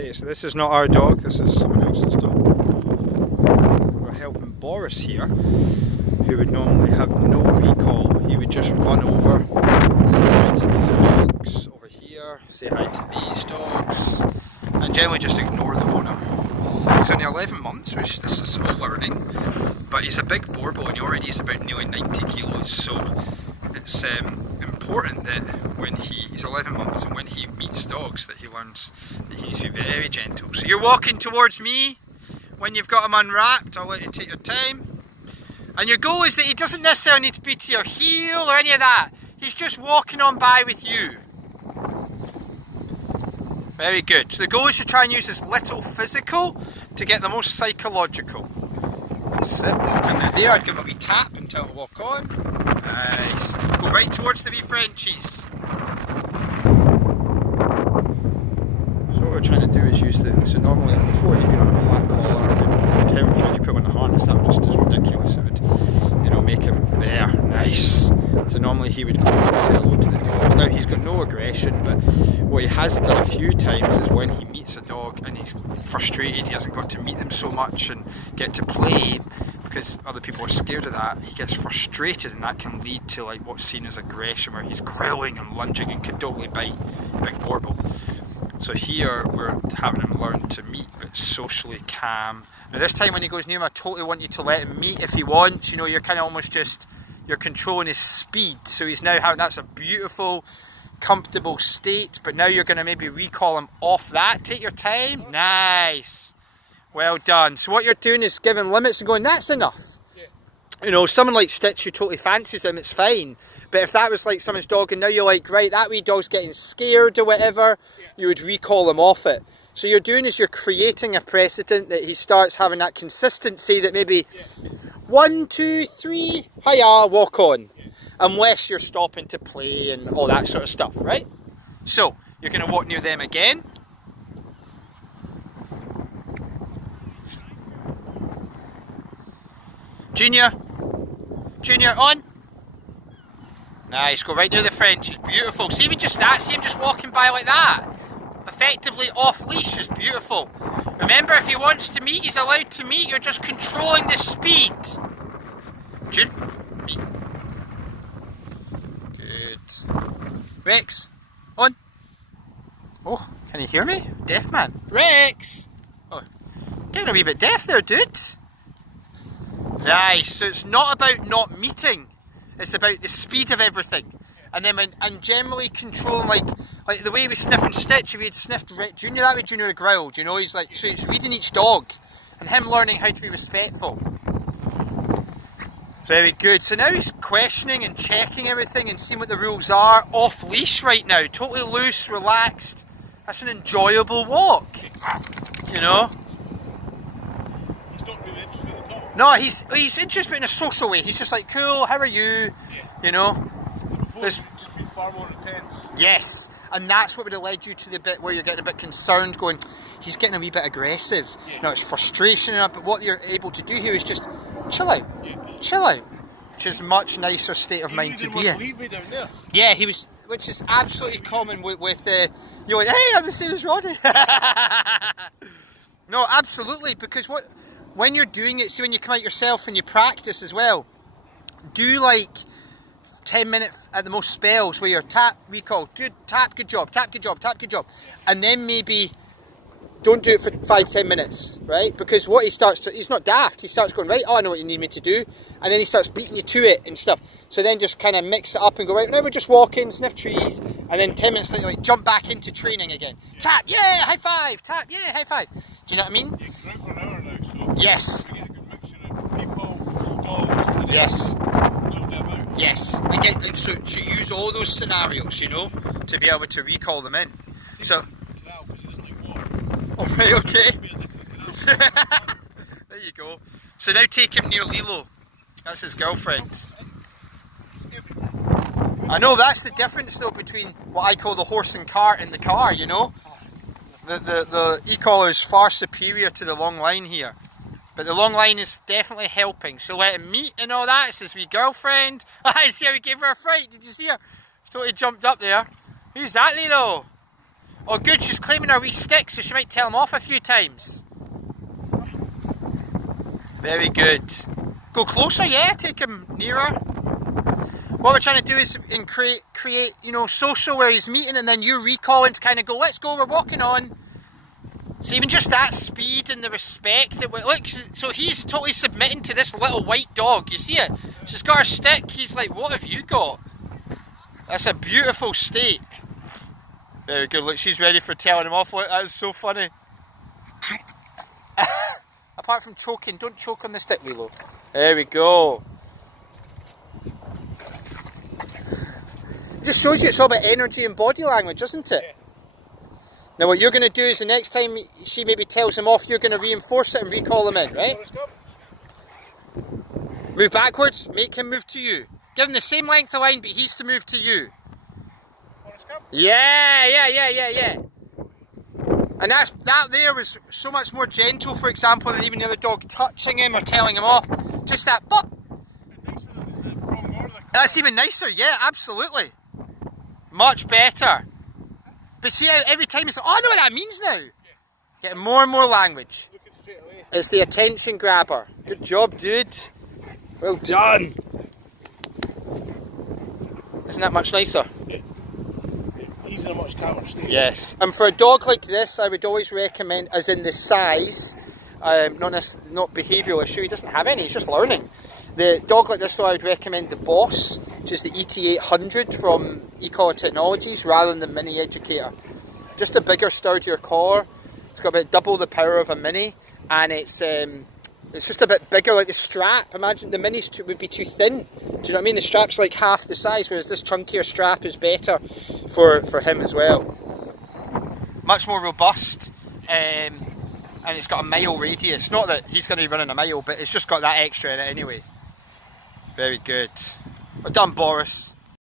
Okay, so this is not our dog, this is someone else's dog. We're helping Boris here, who would normally have no recall. He would just run over, say hi to these dogs over here, say hi to these dogs, and generally just ignore the owner. He's only 11 months, which this is all learning, but he's a big Borbal and he already is about nearly 90 kilos, so it's important that when he's 11 months and when he meets dogs that he learns that he needs to be very gentle. So you're walking towards me when you've got him unwrapped. I'll let you take your time. And your goal is that he doesn't necessarily need to be to your heel or any of that. He's just walking on by with you. Very good. So the goal is to try and use as little physical to get the most psychological. Sit, walk in there. I'd give him a wee tap and tell him to walk on. Nice. Go right towards the wee Frenchies. So what we're trying to do is use the, so normally before he'd be on a flat collar, and every time you put him on a harness that just is ridiculous. It would, you know, make him there. Nice. So normally he would go and say hello to the dog. Now he's got no aggression, but what he has done a few times is when he meets a dog and he's frustrated, he hasn't got to meet them so much and get to play because other people are scared of that, he gets frustrated and that can lead to like what's seen as aggression, where he's growling and lunging and could totally bite Big Borbal. So here we're having him learn to meet but socially calm. Now this time when he goes near him, I totally want you to let him meet if he wants. You know, you're kind of almost just, you're controlling his speed. So he's now having, that's a beautiful, comfortable state, but now you're going to maybe recall him off that. Take your time. Nice. Well done. So what you're doing is giving limits and going, that's enough. Yeah. You know, someone like Stitch who totally fancies him, it's fine. But if that was like someone's dog and now you're like, right, that wee dog's getting scared or whatever, yeah, you would recall him off it. So you're doing is you're creating a precedent that he starts having that consistency that maybe, yeah, 1, 2, 3, hiya, walk on. Yeah. Unless you're stopping to play and all that sort of stuff, right? So you're going to walk near them again. Junior, on. Nice, go right near the French, it's beautiful. See even just that, see him just walking by like that. Effectively off leash is beautiful. Remember, if he wants to meet, he's allowed to meet, you're just controlling the speed. June, meet. Good. Rex, on. Oh, can you hear me? Deaf man. Rex! Oh, getting a wee bit deaf there, dude. Nice, so it's not about not meeting, it's about the speed of everything. And then and generally controlling, like the way we sniff and Stitch, if he'd sniffed Junior, that way Junior would growled, you know, he's like, so it's reading each dog and him learning how to be respectful. Very good, so now he's questioning and checking everything and seeing what the rules are, off leash right now, totally loose, relaxed. That's an enjoyable walk, you know. No, he's interested in a social way. He's just like, cool, how are you? Yeah. You know? It's just been far more intense. Yes, and that's what would have led you to the bit where you're getting a bit concerned, going, he's getting a wee bit aggressive. Yeah. Now it's frustration, but what you're able to do here is just chill out. Yeah. Chill out. Which is a much nicer state of mind to be in. Leave me down there. Yeah, he was, which is absolutely common with you're like, hey, I'm the same as Roddy. No, absolutely, because when you're doing it, see when you come out yourself and you practice as well, do like 10 minutes at the most spells where you're tap, recall, do tap, good job, tap, good job, tap, good job. And then maybe don't do it for 5-10 minutes, right? Because what he starts to, he's not daft, he starts going, right, oh, I know what you need me to do. And then he starts beating you to it and stuff. So then just kind of mix it up and go, right, now we're just walking, sniff trees. And then 10 minutes later, like, jump back into training again. Yeah. Tap, yeah, high five, tap, yeah, high five. Do you know what I mean? Yeah, 'cause we're out for an hour now, so yes. We get a good mixture of people, dogs, and yes. Yes. And so use all those scenarios, you know, to be able to recall them in. So. Oh, right, okay. There you go. So now take him near Lilo. That's his girlfriend. I know, that's the difference though between what I call the horse and cart and the car, you know. The e-collar is far superior to the long line here. But the long line is definitely helping. So let him meet and all that. It's his wee girlfriend. I see how he gave her a fright. Did you see her? She totally jumped up there. Who's that, Lilo? Oh good, she's claiming her wee stick, so she might tail him off a few times. Very good. Go closer, yeah, take him nearer. What we're trying to do is create, you know, social where he's meeting and then you recalling to kind of go, let's go, we're walking on. So even just that speed and the respect, look, so he's totally submitting to this little white dog, you see it? She's got her stick, he's like, what have you got? That's a beautiful steak. Very good, look, she's ready for telling him off, look, that is so funny. Apart from choking, don't choke on the stick, Lilo. There we go. It just shows you it's all about energy and body language, isn't it? Yeah. Now what you're going to do is the next time she maybe tells him off, you're going to reinforce it and recall him in, right? Move backwards, make him move to you. Give him the same length of line, but he's to move to you. Yeah. And that there was so much more gentle, for example, than even the other dog touching him or telling him off. Just that bop. That's even nicer, yeah, absolutely. Much better. But see how every time it's like, oh, I know what that means now. Getting more and more language. It's the attention grabber. Good job, dude. Well done. Isn't that much nicer? He's in a much calmer state. Yes. And for a dog like this, I would always recommend, as in the size, not behavioural issue, he doesn't have any, he's just learning. The dog like this though, I would recommend the Boss, which is the ET800 from eCollar Technologies, rather than the Mini Educator. Just a bigger, sturdier collar. It's got about double the power of a Mini, and it's just a bit bigger, like the strap. Imagine the Minis would be too thin. Do you know what I mean? The strap's like half the size, whereas this chunkier strap is better for him as well. Much more robust. And it's got a mile radius. Not that he's going to be running a mile, but it's just got that extra in it anyway. Very good. Well done, Boris.